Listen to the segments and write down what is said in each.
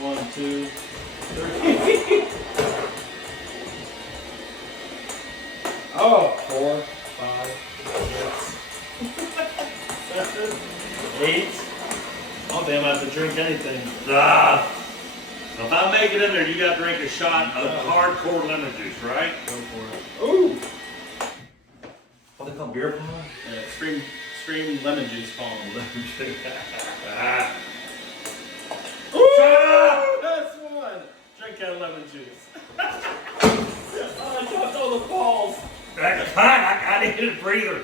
1, 2, 3. Oh, 4, 5, 6, 7, 8. Oh damn! I have to drink anything. If I make it in there, you got to drink a shot of hardcore lemon juice, right? Go for it. Ooh! What they call beer pong? Extreme lemon juice pong. Ooh! Shut up! That's one! Drink that lemon juice. Oh, I dropped all the balls. That's hot. I needed a breather.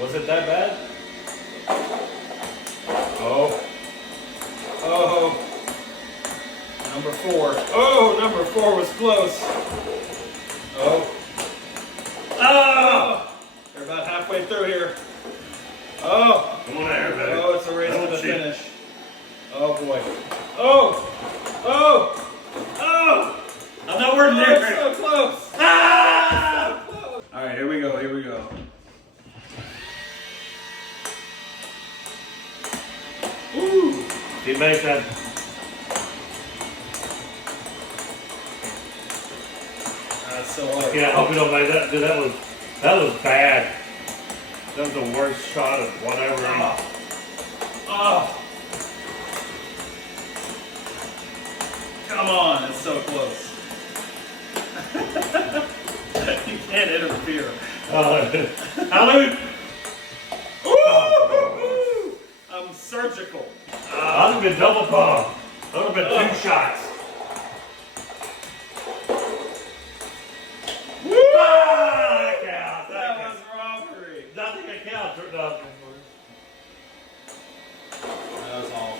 Was it that bad? Oh. Oh. Number 4. Oh, number 4 was close. Oh. Oh! We're about halfway through here. Oh. Come on there, baby. Oh, it's a race to the finish. Oh boy. Oh! Oh! Oh! I'm nowhere near It's so close! Ah! So close! Alright, here we go, here we go. Ooh! He makes that. That's so hard. Yeah, I hope you don't make that. Dude, that was bad. That was the worst shot of whatever. Oh! Come on, it's so close. You can't interfere. Hallelujah. Ooh! I'm surgical. I'd have been double pong. That would have been 2 shots. Woo! That counts. That was robbery. Nothing that counts. No. That was all.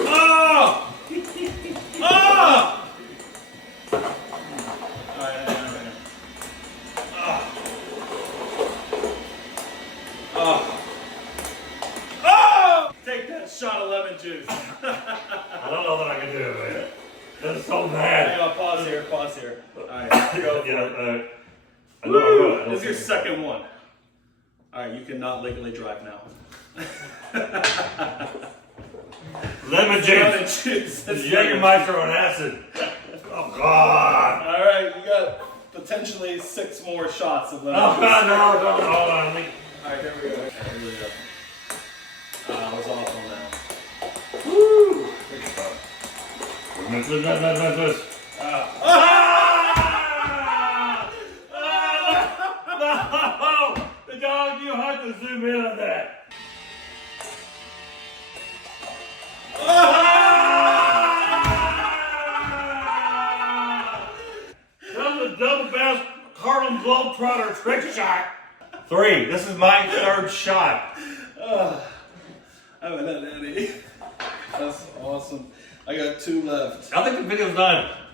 Oh! Oh! Alright. Oh. Oh. Oh! Take that shot of lemon juice. I don't know that I can do it, man. That's so bad. Hang on, pause here, pause here. Alright, go for it. I know I will. This is your second one. Alright, you cannot legally drive now. Lemon juice. Lemon juice. Jägermeister on acid. Oh, God. Alright, you got potentially 6 more shots of lemon Oh, juice. God, no, hold on. Alright, here we go. Here we go. I was off on that. Woo! This. No! The dog, you have to zoom in on that. That was a double bounce Harlem Globetrotter trick shot. 3. This is my 3rd shot. I haven't had any. That's awesome. I got 2 left. I think the video's done.